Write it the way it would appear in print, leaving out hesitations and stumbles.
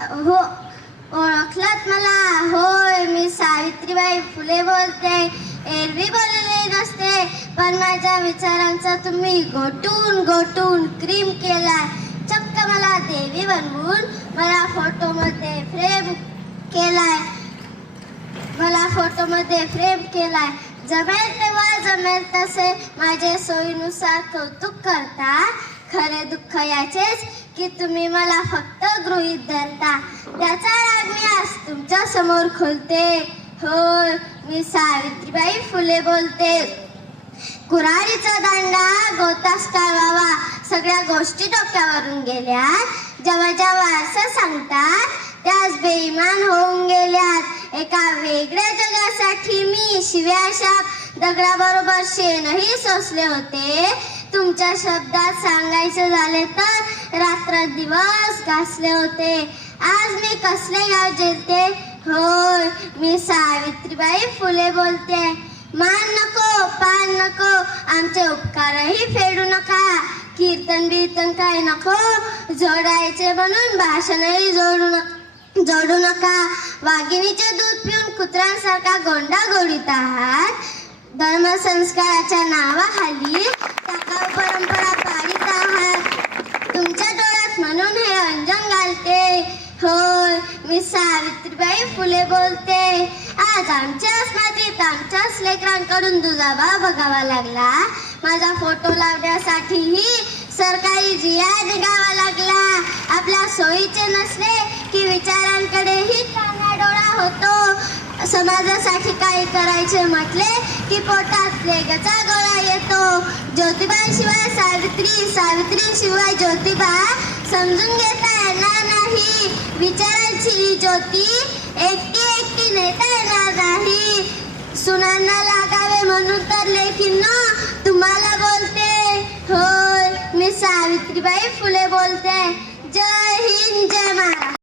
हो, ओळखलात मला? होय, मी सावित्रीबाई फुले बोलते. एरवी बोलले नसते, पण माझ्या विचारांचा तुम्ही गोटून गोटून क्रीम केलाय. चक्क मला देवी बनवून मला फोटोमध्ये फ्रेम केलाय. जमेल तेव्हा जमेल तसे माझे सोयीनुसार कौतुक करता. खरे दुःख याचेच की तुम्ही मला फक्त गृहीत धरता. त्याचा राग मी आज तुमच्या समोर खोलते. होय, मी सावित्रीबाई फुले बोलते. कुऱ्हाडीचा दांडा गोतास कळवावा, सगळ्या गोष्टी डोक्यावरून गेल्या. जेव्हा जेव्हा असं सांगतात त्याच बेईमान होऊन गेल्यात. एका वेगळ्या जगासाठी मी शिव्या शाप दगडाबरोबर शेणही सोसले होते. तुमच्या शब्दात सांगायचे झाले तर रात्र दिवस घासले होते. आज मी कसले गाव जेलते. होय, मी सावित्रीबाई फुले बोलते. मान नको, पान नको, आमचे उपकारही फेडू नका. कीर्तन बिर्तन काय नको, जोडायचे म्हणून भाषणही जोडू नका. वाघिणीचे दूध पिऊन कुत्र्यांसारखा गोंडा गोडीत आहात. धर्मसंस्काराच्या नावाखाली टाकाऊ परंपरा पाळीत आहात. तुमच्या डोळ्यात म्हणून हे अंजन घालते. होय, मी सावित्रीबाई फुले बोलते. आज आमच्याच मातीत आमच्याच लेकरांकडून दुजाभाव बघावा लागला. माझा फोटो लावण्यासाठीही सरकारी जिया निघावा लागला. आपल्या सोयीचे नसले की विचारांकडेही डोळा होतो. समाजासाठी काही करायचे म्हटले की पोटात लेगचा गोळा येतो. ज्योतिबाशिवाय सावित्री, सावित्री शिवाय ज्योतिबा समजून घेता येणार नाही. विचारांची ज्योती एकटी एकटी नेता येणार नाही. सुनांना लागावे म्हणून तर लेकींनो तुम्हाला बोलते. होय, मी सावित्रीबाई फुले बोलते. जय हिंद, जय महाराष्ट्र.